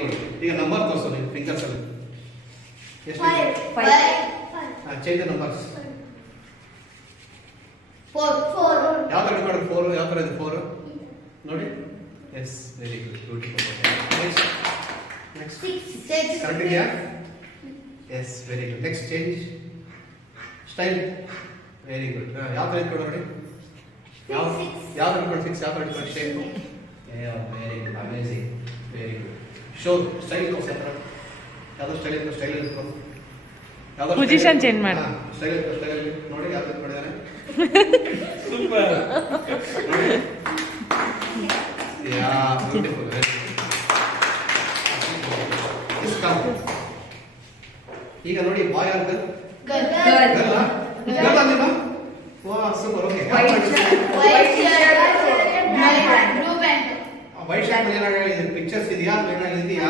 Good. ಈಗ number ತೋರಿಸು ನೀವು ಫಿಂಗರ್ಸ್ ಅಲ್ಲಿ. ಎಷ್ಟು? 5. Change the numbers. 4. ಯಾವ ತರ ಇಟ್ಕೊಂಡು 4 ಯಾವ ತರ ಇದೆ 4 ನೋಡಿ. Yes very good beautiful. Next 6. Correct ಇದೆಯಾ? Yes very good. Next change style. Very good. ಯಾವ ತರ ಇಟ್ಕೊಂಡು ನೋಡಿ. ಯಾವ ತರ ಇಟ್ಕೊಂಡು ಫಿಕ್ಸ್ ಯಾವ ತರ ಇಟ್ಕೊಂಡು shape. Very good amazing very good. Show style ತೋರಿಸ್ತಾರೆ. ಯಾವ್ದು ಸ್ಟೈಲ್ ಇಟ್ಕೊಂಡು ಸ್ಟೈಲ್ ಇಟ್ಕೊಂಡು ಪೊಸಿಷನ್ ಚೇಂಜ್ ಮಾಡಿ. ಸ್ಟೈಲ್ ಸ್ಟೈಲ್ ನೋಡಿ ಯಾವ ತರ ಮಾಡಿದಾನೆ. ಸೂಪರ್. ಯಾ ಬ್ಯೂಟಿಫುಲ್. ಈಗ ನೋಡಿ ಬಾಯ್ ಆರ್ ಗರ್ಲ್. ಗರ್ಲ್ ಅಂದಿಲ್ಲ. ವಾ super. Okay White shirt, blue pant. White shirt ಮೇಲೆ ಏನಾಗಿದೆ ಪಿಕ್ಚರ್ಸ್ ಇದೆಯಾ ಏನಾಗಿದೆ ಇದೆಯಾ?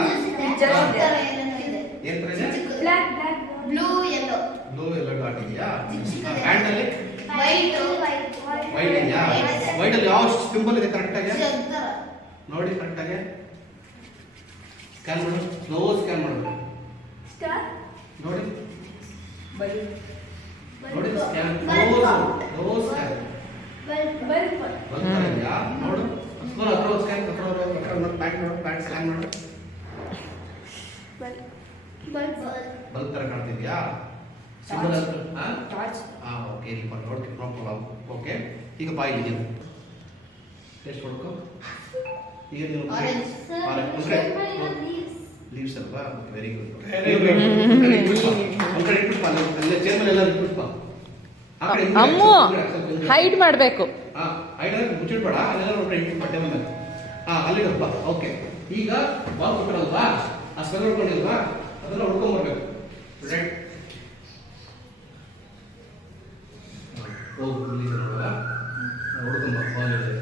ಏನ್ ತರ ಇದೆ? Blue, yellow. ಬ್ಲೂ ಎಲ್ಲೋ ಡಾಟ್ ಇದೆಯಾ? ಪ್ಯಾಂಟ್ ಅಲ್ಲಿ White. ವೈಟ್ ಇದೆಯಾ? ವೈಟ್ ಅಲ್ಲಿ ಯಾವ ಸಿಂಬಲ್ ಇದೆ ಕರೆಕ್ಟ್ ಆಗಿ ನೋಡಿ. ಕರೆಕ್ಟ್ ಆಗಿ ಸ್ಕ್ಯಾನ್ ಮಾಡು. ಸ್ಲೋ ಸ್ಕ್ಯಾನ್ ಮಾಡು ನೋಡಿ. ನೋಡಿ ಸ್ಕ್ಯಾನ್ ಸ್ಲೋ ಸ್ಕ್ಯಾನ್ ಬರ್ತಾ ಇದೆಯಾ ನೋಡು. ಸ್ಲೋ ಅಪ್ರೋ ಸ್ಕ್ಯಾನ್ ಅಪ್ರೋ ನೋಡಿ. ಪ್ಯಾಂಟ್ ನೋಡು. ಪ್ಯಾಂಟ್ ಸ್ಕ್ಯಾನ್ ಮಾಡು. ಬಲ್ಬ್ ತರ ಕಾಣ್ತಿದ್ಯಾ? ಸಿಂಬಲ್ ಓಕೆ ಇಲ್ಲಿ ನೋಡಿ. No problem. ಓಕೆ ಈಗ ಬಾಯ್ ನೀವು ಟೆಸ್ಟ್ ಮಾಡ್ಕೋ. ಈಗ ನೀವು ಲೀವ್ಸ್ ಅಲ್ವಾ? Very good. ಅಲ್ಲೇ ಚೇರ್ ಮೇಲೆ ಎಲ್ಲ ಇಟ್ಬಿಟ್ಪ. ಅಮ್ಮು ಹೈಡ್ ಮಾಡಬೇಕು. ಹೈಡ್ ಮುಚ್ಚಿಡ್ಬೇಡ. ಅಲ್ಲೆಲ್ಲ ನೋಡಿ ಇಟ್ಬಿಟ್ಟು ಟೇಬಲ್ ಮೇಲೆ. ಅಲ್ಲಿಡಪ್ಪ. ಓಕೆ ಈಗ ಬಾಲ್ ಕೊಟ್ಟರಲ್ವಾ? ಆ ಸ್ಮೆಲ್ ಹೊಡ್ಕೊಂಡಿಲ್ವಾ? ಅದನ್ನ ಹೊಡ್ಕೊಂಡ್ಬರ್ಬೇಕು. ರೈಟ್ ಹೋಗಿ ಇಲ್ಲಿ ನೋಡುವ ಹೊಡ್ಕೊಂಬ. ಬಾಲ್ ಇದೆ.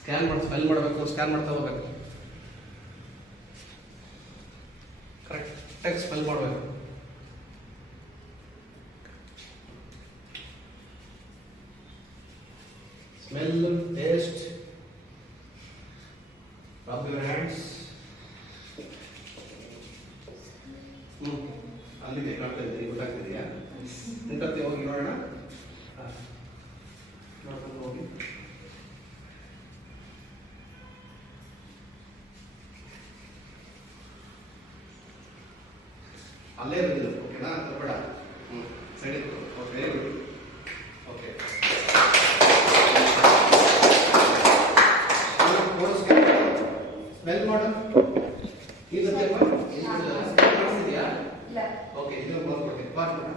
ಸ್ಕ್ಯಾನ್ ಮಾಡಿ ಸ್ಮೆಲ್ ಮಾಡಬೇಕು. ಸ್ಕ್ಯಾನ್ ಮಾಡ್ತಾ ಹೋಗ್ಬೇಕು. ಕರೆಕ್ಟಾಗಿ ಸ್ಮೆಲ್ ಮಾಡಬೇಕು. Smell taste. Rub your hands. ಅಲ್ಲಿದೆ ಕಾಣ್ತಾ ಇದ್ದೀರಿ ಗೊತ್ತಾಗ್ತಿದೆಯಾ? ನಿಂತತ್ತೆ ಹೋಗಿ ನೋಡೋಣ. ನೋಡ್ಕೊಂಡು ಹೋಗಿ. ಅಲ್ಲೇ ಬಂದಿದ್ದು. ಓಕೆನಾ? ತರಬೇಡ. ಸೈಡ್ ಇತ್ತು. Okay very good. Okay smell ಮಾಡು. ಇದು ಕಾಣಿಸ್ತಿದ್ಯಾ? ಓಕೆ ಇದು ಬಾಲ್ ಕೊಡ್ತೀನಿ. ಬಾಲ್ ಮಾಡ.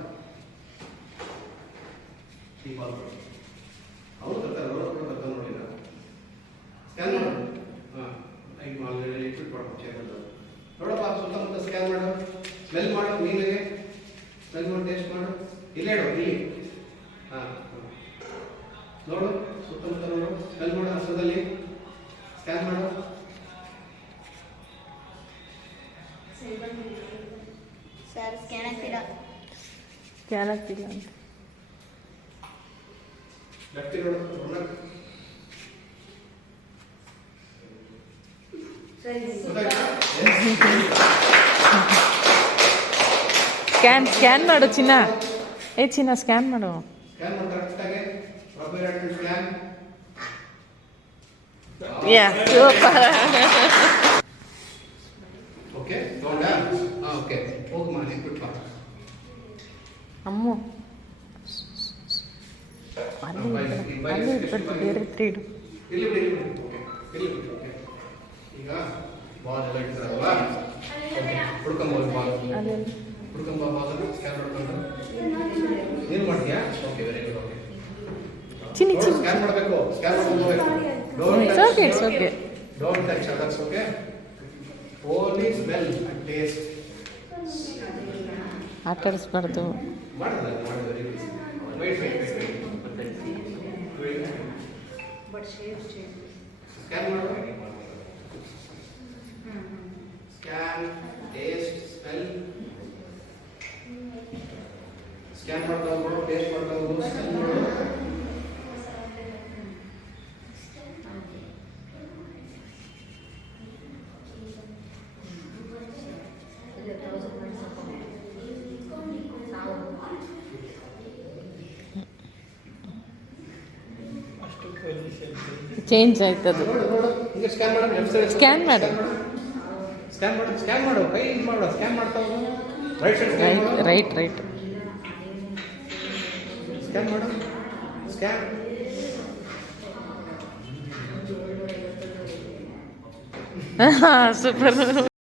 ಈ ಬಾಲ್ ಕೊಡಿ. ಅವರು ತರ್ತಾರೆ. ರೋಡ್ ಬರ್ತಾರೆ ನೋಡಿ. ಸ್ಕ್ಯಾನ್ ಮಾಡು. ಈಗ ಆಲ್ರೆಡಿ ಇಟ್ಬಿಟ್ಟು ಮಾಡ್ಕೊಂಡು ಚೇರ್ ನೋಡಪ್ಪ. ಸುತ್ತಮುತ್ತ ಸ್ಕ್ಯಾನ್ ಮಾಡು. ಸ್ಮೆಲ್ ಮಾಡು. ನೀನಿಗೆ ಸ್ಮೆಲ್ ಮಾಡಿ ಟೇಸ್ಟ್ ಮಾಡು. ಇಲ್ಲೇ ಇಡು. ಇಲ್ಲಿ ನೋಡು. ಸುತ್ತಮುತ್ತ ನೋಡು. ಸ್ಮೆಲ್ ಮಾಡು. ಹಸದಲ್ಲಿ ಸ್ಕ್ಯಾನ್ ಮಾಡು. ಸರ್ ಸ್ಕ್ಯಾನ್ ಆಗ್ತೀರಾ? ಸ್ಕ್ಯಾನ್ ಆಗ್ತಿಲ್ಲ ಅಂತ. ಲೆಫ್ಟ್ ನೋಡು. ಸ್ಕ್ಯಾನ್ ಮಾಡು ಚಿನ್ನ. ಚಿನ್ನ ಸ್ಕ್ಯಾನ್ ಮಾಡು. ಸ್ಕ್ಯಾನ್ ಮಾಡಿ ಕರೆಕ್ಟಾಗಿ. Rub your hands scan. Yeah super. Okay ತಗೊಂಡಾ? ಓಕೆ ಹೋಗಿ ಮಾಡಿ ಇಟ್ಬಿಟ್ಟು ಬಾ. ಅಮ್ಮು ಅಲ್ಲಿ ಇಟ್ಬಿಟ್ಟು ಬೇರೆ ಹತ್ರ ಇಡು. ಇಲ್ಲಿ ಬಿಡಿ. ಓಕೆ ಇಲ್ಲಿ ಬಿಡಿ. ಓಕೆ ಈಗ ಬಾಲ್ ಎಲ್ಲ ಇಡ್ತಾರಲ್ವಾ? ಓಕೆ ಹುಡ್ಕೊಂಬೋದು ಬಾಲ್. ಹುಡ್ಕೊಂಬ ಬಾಲ್ ಸ್ಕ್ಯಾನ್ ಮಾಡ್ಕೊಂಡು ಏನು ಮಾಡ್ತೀಯಾ? Okay very good. Okay Chinni scan ಮಾಡಬೇಕು. ಸ್ಕ್ಯಾನ್ ಮಾಡ್ಕೊಂಡು ಹೋಗ್ಬೇಕು. It's okay. Don't touch others. Okay only smell and taste. ಆಟಡಿಸ್ಬಾರ್ದು. ಮಾಡಿದ್ರೆ ವೆರಿ ಗುಡ್. ವೇಟ್ ಸ್ಕ್ಯಾನ್ ಮಾಡು. Scan taste smell. ಸ್ಕ್ಯಾನ್ ಮಾಡ್ತಾ ಹೋಗು. ಟೇಸ್ಟ್ ಮಾಡ್ತಾ ಹೋಗು. ಸ್ಮೆಲ್ ಮಾಡು. ಚೇಂಜ್ ಆಯ್ತದು. ನೋಡು ನೋಡು ಈಗ ಸ್ಕ್ಯಾನ್ ಮಾಡು, ಲೆಫ್ಟ್ ಸೈಡ್ Scan ಮಾಡು. ಸ್ಕ್ಯಾನ್ ಮಾಡು ಕೈ ಇದು ಮಾಡು, ಸ್ಕ್ಯಾನ್ ಮಾಡ್ತಾ ಹೋಗು. ರೈಟ್ ಸೈಡ್ ಸ್ಕ್ಯಾನ್ ಮಾಡು, ರೈಟ್ ರೈಟ್ ಸ್ಕ್ಯಾನ್ ಮಾಡು, ಸ್ಕ್ಯಾನ್. ಸೂಪರ್